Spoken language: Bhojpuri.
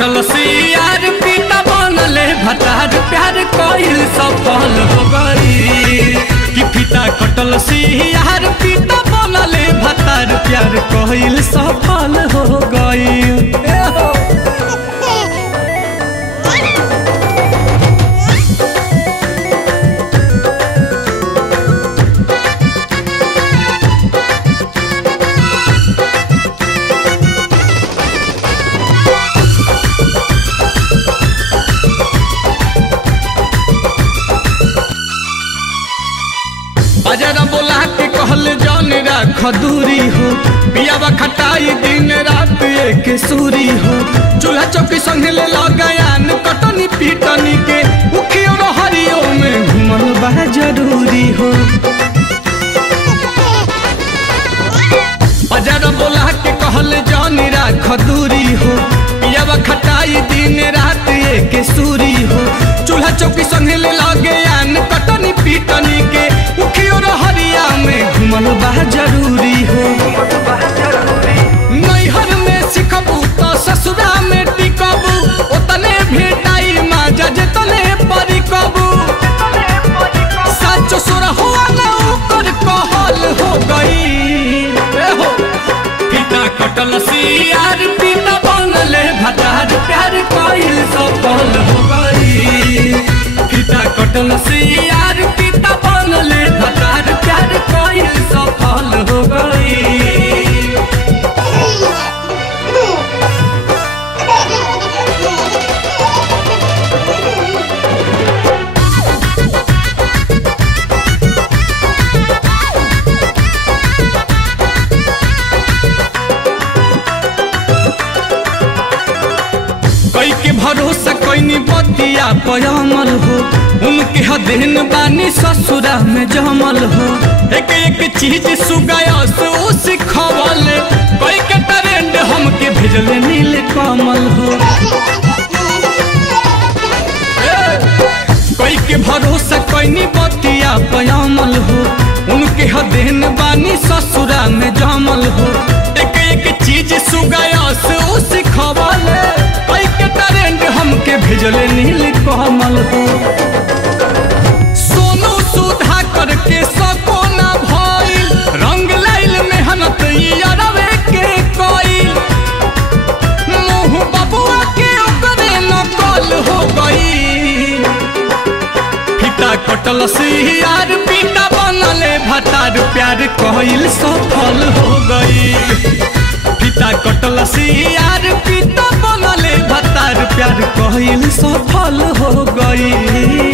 कटल से यार पिता बनले भतार प्यार कइल सफल हो गई कि पिता कटल से यार पिता बनले भतार प्यार कइल सफल हो गई। बाजारा बोला के कहल जान राख दूरी हो पियावा खटाई दिन रात एक सूरी हो चूल्हा चौकी संगे ले लगायान कटनी पीटनी के उखियो हरियो में घुमल बा जरूरी हो। बाजारा बोला के कहल जान राख दूरी हो पियावा खटाई दिन रात एक सूरी हो चूल्हा चौकी संगे ले लगायान कटनी पीटनी के उखियो हरिया में घुमल बा जरूरी हो। नैहर में सिखबू तो ससुरा में टिकबू ओतने भेटाई माजा जतने परिकबू सच सुर हुआ ना ओकर कहल हो गई हो पिता कटल से यार पिता बनले भतार प्यार कइल सफल हो गई पिता कटल से यार पिता बनले भतार प्यार कइल सफल हो गई। कई के भरोसा कईनी बतिया पयमल हो उनके हदेन बानी ससुरा में जमल हो एक एक चीज सुगायस ओ सिखवल कई के ट्रेंड हमके भेजले नील कमल हो। कई के भरोसा कईनी बतिया पयमल हो उनके हदेन बानी ससुरा में जमल हो एक एक चीज सुगायस ओ सिखवल कई के ट्रेंड हमके भेजले नील कमल हो। सोनू सुधा करके सको ना भइल रंग लाइल मेहनत यारवे के कइल मुँह बबुआ के ओकरे नकल हो गई पिता कटल से यार पिता बनले भतार प्यार कइल सफल हो गई पिता कटल से यार पिता बनले भतार प्यार कइल सफल हो गई।